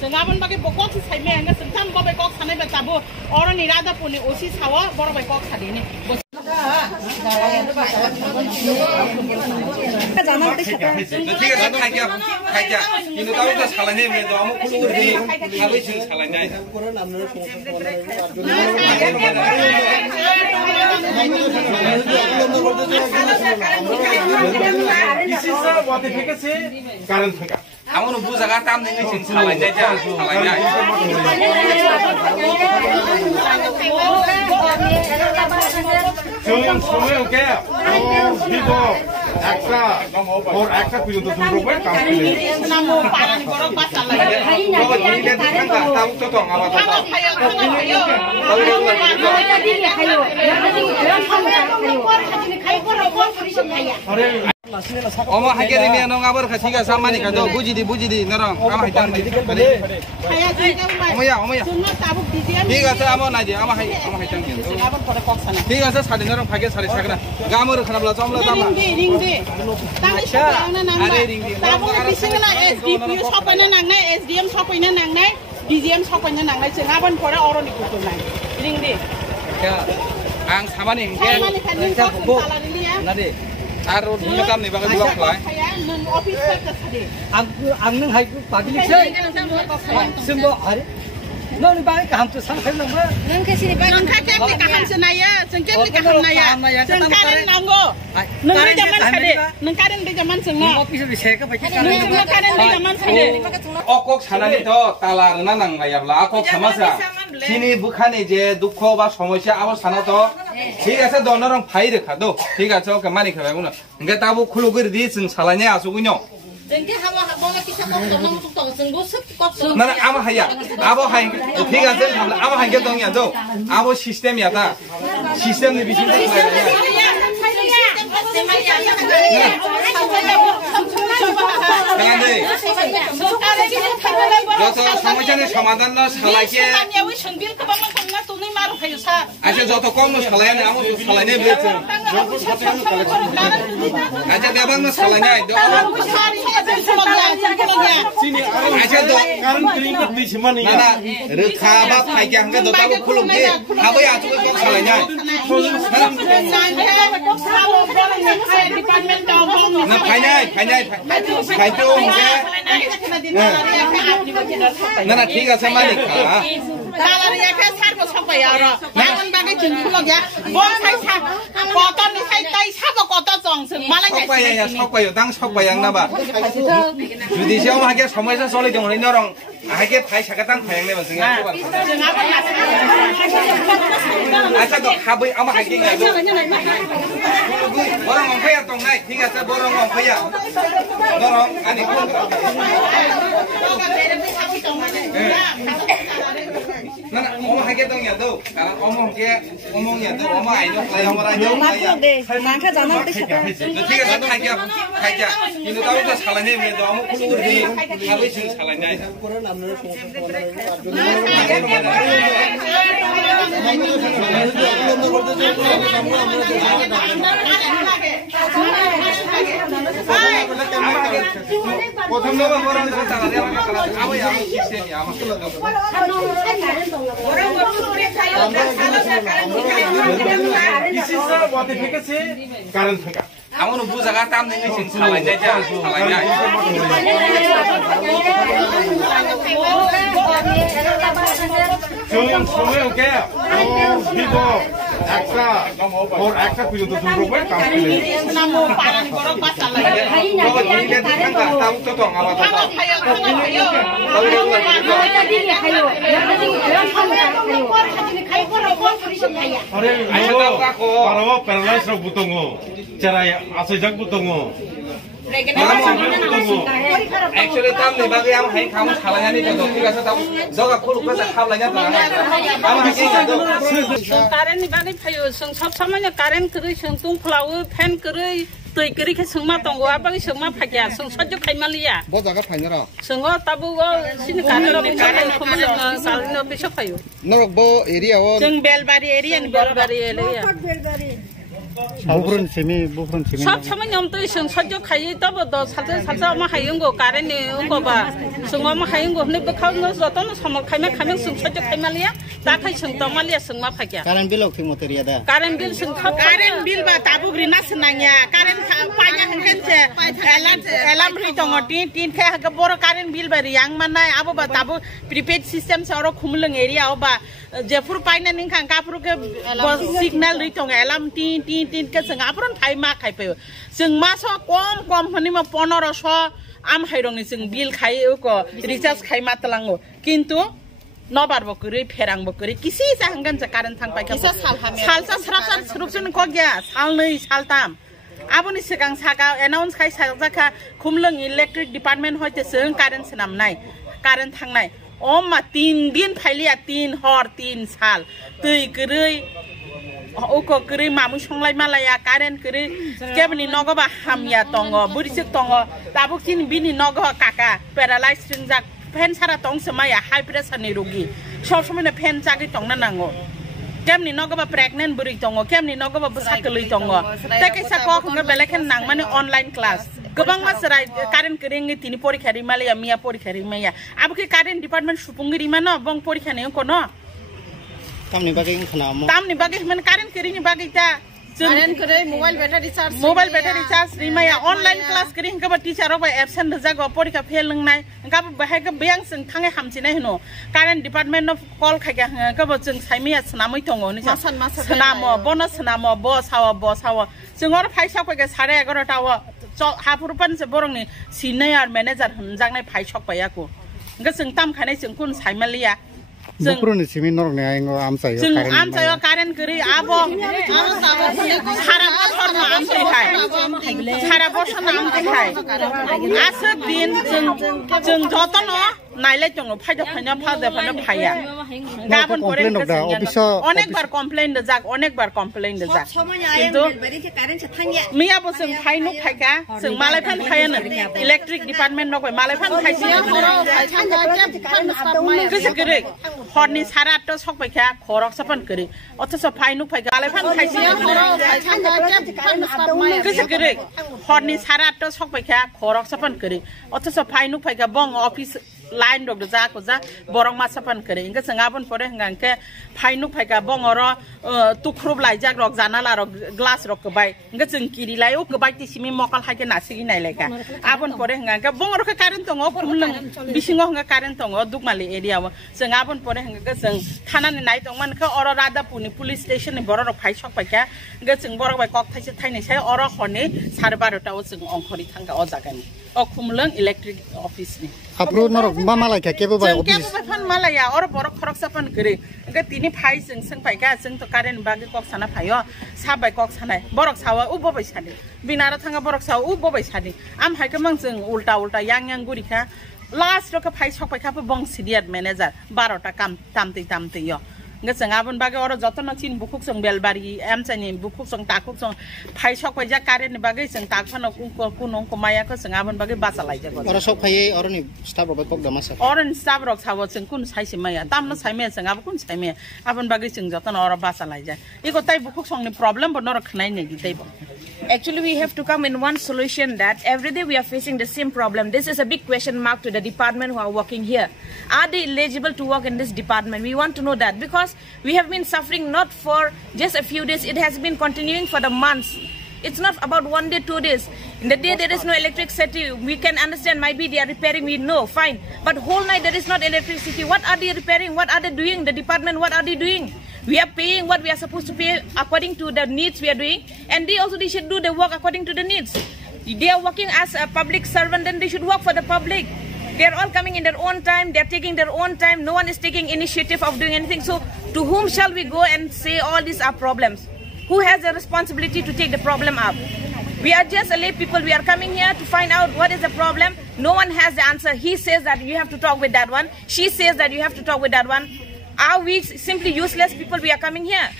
Sengaban bagi bokok si saya mengenai sentam kau bokok sana bertabu orang ni rada pun osi sawa baru bokok tadi ni. Ini tahu tu salahnya ni, tu amu kudu di habis ini salahnya. This is what the figure say. Current figure. Amu nubu zakat tam dengan sing salahnya je, salahnya. Chwng Pherang, Vivo, extra, or extra punya tu semua berapa kamu ni? Namu parang korang pasal lagi. Kau ni dia kan tak tahu tu dong apa tu? Oma hake ni ni nong abar kasih ke sama ni kan tu buji di norong ama hitam ni. Oma ya. Tiga saya ama naji ama hitam ni. Tiga saya sari norong pakai sari sakra. Gamur kena belas omla tama. Ring de. Tahu siapa yang nang nang? Tahu bising na SDPU siapa yang nang nang? SDM siapa yang nang nang? DGM siapa yang nang nang? Sengaban korang orang ni kutu nang. Ring de. Ya. Ang sama ni. Sama ni kan ni kau salah ni ya. Nade. Taruh dulu kan ni bagai blok lah. Office kerja tadi. Ang nang hai pagi ni saya. Semua hari. Nong bagai kaham tu sampai nong ber. Nong kesini bagai. Nong kakek ni kaham senaya, sengket ni kaham naya. Sengkaren nanggo. Nong di zaman kade. Nong karen di zaman senga. Office ni saya ke bagai. Nong karen di zaman kade. Okok sana ni tu talar na nang ayam lah. Okok sama sa. Sini bukan je dukho ba समस्या awal sana tu. ठीक है sir दोनों रंग file रखा दो ठीक है चलो कमानी कर रहे हैं उनके ताबू खुलो कर दी सिंह सालाने आसू कुन्यो जंगे हम बोला किसी को तो नम तो संगो सब को ना अब है अब है ठीक है सर हम अब है क्या तो क्या दो अब सिस्टम या था सिस्टम ने बिल्कुल समाधान न सालाइके अच्छा जो तो कौन न सालाया ने आमो सालायने बेच अच्छा देवांग न सालायने अच्छा तो कारण क्रीम कर दी छिमा नहीं ना रखा बाप खाई क्या हमके दो ताबू खुलूं के अब ये आज को सालायने ना खाई तो हमके ना ठीक है समानी खा Kalau dia kan saya pun sampai ya, namun bagi jenis pun ya, boleh saya kotor ni saya tay siapa kotor jong, malah saya. Sampai ya, sampai ya, tang sampai yang napa? Jadi siapa lagi sampai saya soalnya jangan ini orang, lagi tay saya tang tay yang ni macamnya. Aja tu habis ama lagi ni tu. Orang orang kaya tong naik, tiga saya orang orang kaya, orang ani. Nah, omong hake dong ya tuh, kalau omongnya tuh, omong ayo, layan. Nangka jangan dikata. Nanti kan satu hake, ini tahu tu salahnya ni tuh, omong kudu di habis ini salahnya. প্রথম লোক বরং টাকা দেওয়া টাকা আমি আমি সিস্টেমই আমার This is what the figure say. Current figure. Amu nubu zakat tam dengan sing salahnya je, salahnya. Chwng Pherang, Vivo, extra, or extra punya tu semua berapa kamu ni? Namu parang korang pasal lagi. Kau ni dia kan tak tahu tu dong apa tu? Ayo, para paralyzed rok butongo, cara asal jak butongo. Actually, tam ni bagi am hai kamu salahnya ni jatuh. Tiga setahun, jaga kulu kasa salahnya tu. Kamu hai jatuh. Karen ni bagi payu, seng sab samanya Karen kiri seng tung flower pen kiri. Tôi kiri ke sengma tonggo apa ke sengma phagia seng sajo khaimalia bo jaga phainara sengo tabu go sini Karen Khumulwng salino bisa payu norok bo area o seng belbari area ni belbari area bukrun semi sab sama nyom tu seng sajo khai tabu do salsa ma hayungo Karen ni ungo ba sengo ma hayungo ni bekhau no joton samol khaime seng sajo khaimalia ta khai seng tomalia sengma phagia Karen bilok thimoteria da Karen bil seng Karen bil ba tabu grina senanya Karen panya hengken je elam ri tongo tin khe ha bor Karen bil ba riang manai abo ba tabu prepaid system se oro Khumulwng area oba jefur paina ning khang kapur ke signal ri tongo elam tin ke seng apron thai ma khai pe seng ma so kom hani ma 1500 am hairong ni seng bil khai ko recharge khai ma talango kintu nobar bokuri pherang bokuri kisi sa hanggan ja Karen thang pai ka salsa srapsar srupsun ko gya sal nei sal tam aboni segang saga announce khai sajaka Khumulwng electric department hoite seng Karen senam nai Karen thang nai om ma 3 din phailia 3 hor 3 sal tui kurui oko kurui mamu songlai malaya Karen kurui kebni nogo ba hamya tongo burisik tongo tabuk tin bini nogo kaka paralyzed ringjak pen sara tong semaya high pressure ni rugi sob somai na pen jagi tong na nango kemni nogo ba pregnant buri tongo kemni nogo ba busakeli tongo ta kaisa ko khanga belekan nang mane online class gobang masrai Karen kering ni tini porikha ri malaya mia porikha ri maya abuke Karen department supungri mano bong porikha ne ko no tamni bagi khnamo tamni bagi man Karen kering ni bagi ta Karen kere mobile battery charge rimaya online class kering ka teacher ba absent jago porikha fail ngai ka bahai ka bang sing thangai hamchine hino Karen department of call khaga ka bo jeng saimia snamoi tongo ni snamo bonus snamo bo sawa jengor phaisa ko ga 11:30 tawa hapurpan se borong ni senior manager hunjang nai phaisok paya ko ga jeng tam khanai jeng kun saimalia bukrun semi norok ne aingo amsayo Karen kiri abo sara boson na amsai khai sara boson na amsai khai asuk din jeng joton no naile jong phaido phanya phade phaya gabon pore onekbar complain de jak kintu miya bo seng phainu phaika seng malai phan phayana electric department no koi malai phan phaisi kise horni sara to sok paikha khorok sapan kari othoso phainu phaika malai phan phaisi kise kire horni sara to sok paikha khorok sapan kari othoso phainu phaika bong office line dog za ko za borong ma sapan kare inga sangabon pore hangang ke phainu phaika bongoro tukhrup lai jak rok janala rok glass rok bai inga jeng kiri lai o bai ti simi mokal haike nasigi nai laika abon pore hangang ke bongoro ke Karen tongo Khumulwng bisingo hanga Karen tongo dukmali area wa sangabon pore hanga ke jeng thanani nai tongman ke oro radapuni police station ni borok phai sok paika inga jeng borok bai kok thaise thainai sai oro khone 12:30 ta o jeng ongkhori thanga o jagani o Khumulwng electric office ni apro norok malai ka kebo bai office kebo fan malaya or borok khorok sapan kare ga tini phai seng paika seng to Karen bagi kok sana phayo sabai kok sanai borok sawa u bobai sadi binara thanga borok sawa u bobai sadi am haika mang jeng ulta yang guri kha last ro ka phai sok paika bong senior manager 12 ta kam tamte yo nga sangabon bagi oro joton chin bukhuk song belbari am chani bukhuk song takuk song phai sok pai ja Karen bagi seng takphano kunong komaya ko sangabon bagi basa lai ja oro sok phai oro ni staff rok kok damasa oro ni staff rok sawo seng kun saisi maya tamno saime sangab kun saime abon bagi seng joton oro basa lai ja iko tai bukhuk song ni problem bo norok khnai ne gi tai bo. Actually, we have to come in one solution that every day we are facing the same problem. This is a big question mark to the department who are working here. Are they eligible to work in this department? We want to know that because we have been suffering not for just a few days. It has been continuing for the months. It's not about 1 day, 2 days. In the day there is no electricity, we can understand might be they are repairing, we know, fine. But whole night there is not electricity. What are they repairing? What are they doing? The department, what are they doing? We are paying what we are supposed to pay according to the needs we are doing. And they should do the work according to the needs. They are working as a public servant, then they should work for the public. They are all coming in their own time. They are taking their own time. No one is taking initiative of doing anything. So to whom shall we go and say all these are problems? Who has the responsibility to take the problem up? We are just a lay people. We are coming here to find out what is the problem. No one has the answer. He says that you have to talk with that one. She says that you have to talk with that one. Are we simply useless people? We are coming here.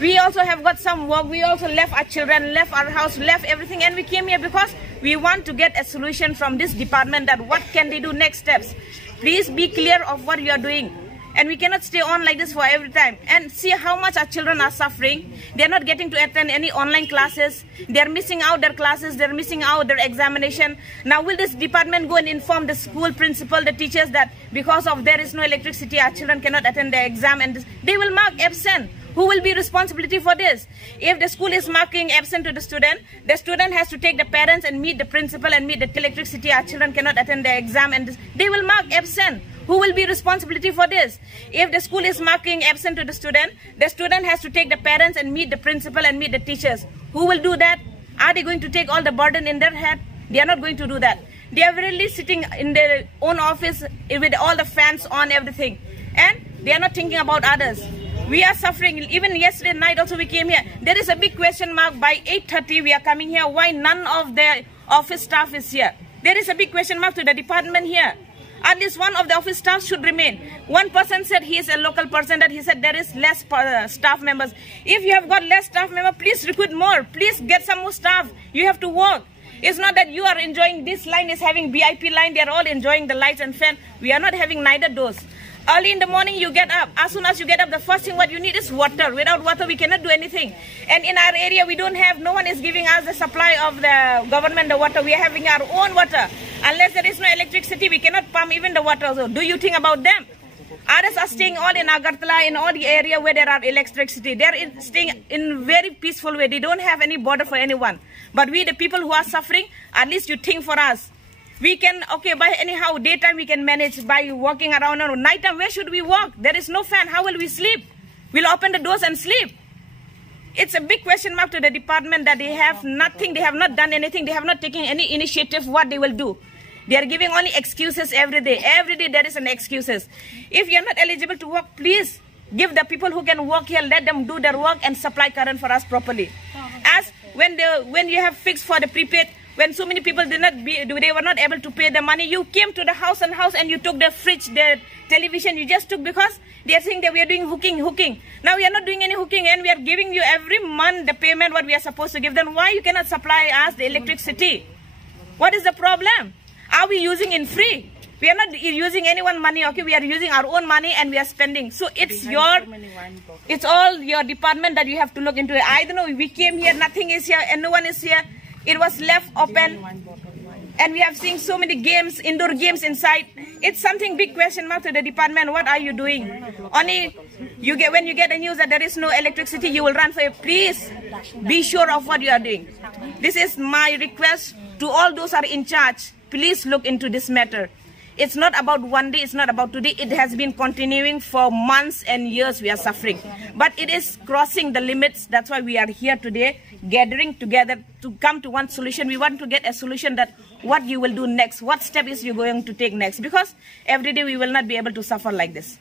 We also have got some work. We also left our children, left our house, left everything, and we came here because we want to get a solution from this department that what can they do next steps. Please be clear of what you are doing. And we cannot stay on like this for every time. And see how much our children are suffering. They are not getting to attend any online classes. They are missing out their classes. They are missing out their examination. Now will this department go and inform the school principal, the teachers that because of there is no electricity, our children cannot attend the exam and they will mark absent? Who will be responsibility for this? If the school is marking absent to the student has to take the parents and meet the principal and meet the electricity. Our children cannot attend the exam and they will mark absent. Who will be responsibility for this? If the school is marking absent to the student has to take the parents and meet the principal and meet the teachers. Who will do that? Are they going to take all the burden in their head? They are not going to do that. They are really sitting in their own office with all the fans on everything. And they are not thinking about others. We are suffering. Even yesterday night also we came here. There is a big question mark. By 8:30 we are coming here. Why none of the office staff is here? There is a big question mark to the department here. At least one of the office staff should remain. One person said he is a local person, that he said there is less staff members. If you have got less staff members, please recruit more. Please get some more staff. You have to work. It's not that you are enjoying, this line is having VIP line. They are all enjoying the lights and fan. We are not having neither those. Early in the morning you get up. As soon as you get up, the first thing what you need is water. Without water we cannot do anything. And in our area we don't have, no one is giving us the supply of the government the water. We are having our own water. Unless there is no electricity, we cannot pump even the water. So do you think about them? Others are staying all in Agartala, in all the area where there are electricity. They are staying in very peaceful way. They don't have any border for anyone. But we, the people who are suffering, at least you think for us. We can, okay, by anyhow, daytime we can manage by walking around. Or nighttime, where should we walk? There is no fan. How will we sleep? We'll open the doors and sleep. It's a big question mark to the department that they have nothing. They have not done anything. They have not taken any initiative what they will do. They are giving only excuses every day. Every day there is an excuses. If you are not eligible to work, please give the people who can work here, let them do their work and supply current for us properly. As when you have fixed for the prepaid, when so many people they were not able to pay the money, you came to the house and you took the fridge, the television, you just took because they are saying that we are doing hooking. Now we are not doing any hooking and we are giving you every month the payment what we are supposed to give. Then why you cannot supply us the electricity? What is the problem? Are we using in free? We are not using anyone's money, okay? We are using our own money and we are spending. So it's all your department that you have to look into it. I don't know, we came here, nothing is here and no one is here. It was left open and we have seen so many games, indoor games inside. It's something big question mark to the department. What are you doing? Only when you get the news that there is no electricity, you will run for it. Please be sure of what you are doing. This is my request to all those who are in charge. Please look into this matter. It's not about one day, it's not about today. It has been continuing for months and years. We are suffering. But it is crossing the limits. That's why we are here today, gathering together to come to one solution. We want to get a solution that what you will do next. What step is you going to take next? Because every day we will not be able to suffer like this.